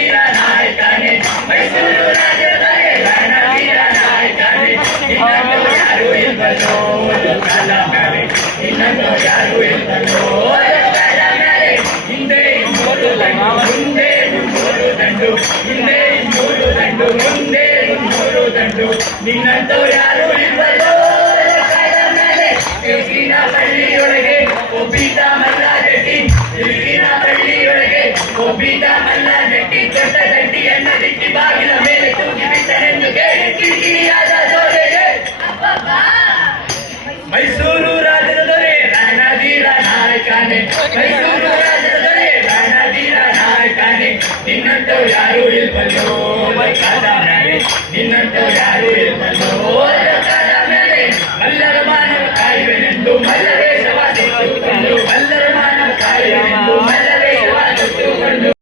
ರಣಧೀರ ನಾಯಕನೇ ಮೈಸೂರು ರಾಜ್ಯದ ದೊರೆ ರಣಧೀರ ನಾಯಕನೇ ನಿನ್ನಂತೂ ಯಾರು ಇಲ್ವಲ್ಲೋ ಕಾಲ ಮೇಲೆ ನಿನ್ನಂತೂ ಯಾರು ಇಲ್ವಲ್ಲೋ ಕಾಲ ಮೇಲೆ ಹಿಂದೆ ಇನ್ನೂರು ದಂಡು ಮುಂದೆ ಇನ್ನೂರು ದಂಡು ಹಿಂದೆ ಇನ್ನೂರು ದಂಡು ಮುಂದೆ ಇನ್ನೂರು ದಂಡು ನಿನ್ನಂತೂ ಯಾರು ಇಲ್ವಲ್ಲೋ ಕಾಲ ಮೇಲೆ ತಿರುಗಿನ ಬಳ್ಳಿಯೊಳಗೆ ಒಬ್ಬಿದ ಮಲ್ಲ ಜಟ್ಟಿ ತಿರುಗಿನ ಬಳ್ಳಿಯೊಳಗೆ ಒಬ್ಬಿದ ಮಲ್ಲ ಜಟ್ಟಿ ದೊಡ್ಡ ಗಟ್ಟಿಯನ್ನ ದಿಟ್ಟಿ ಬಾಗಿಲ ಮೇಲೆ ತೂಗಿ ಬಿಟ್ಟನೆಂದು ಕೇಳಿ ಕಿರಿಕಿರಿಯಾದ ಜೋರೆಗೆ ಮೈಸೂರು ರಾಜ್ಯದ ದೊರೆ ರಣಧೀರ ನಾಯಕನೇ ಮೈಸೂರು ರಾಜ್ಯದ ದೊರೆ ರಣಧೀರ ನಾಯಕನೇ ನಿನ್ನಂತೂ ಯಾರು ಇಲ್ವಲ್ಲೋ ಕಾಲ ಮೇಲೆ ನಿನ್ನಂತೂ ಯಾರು ಇಲ್ವಲ್ಲೋ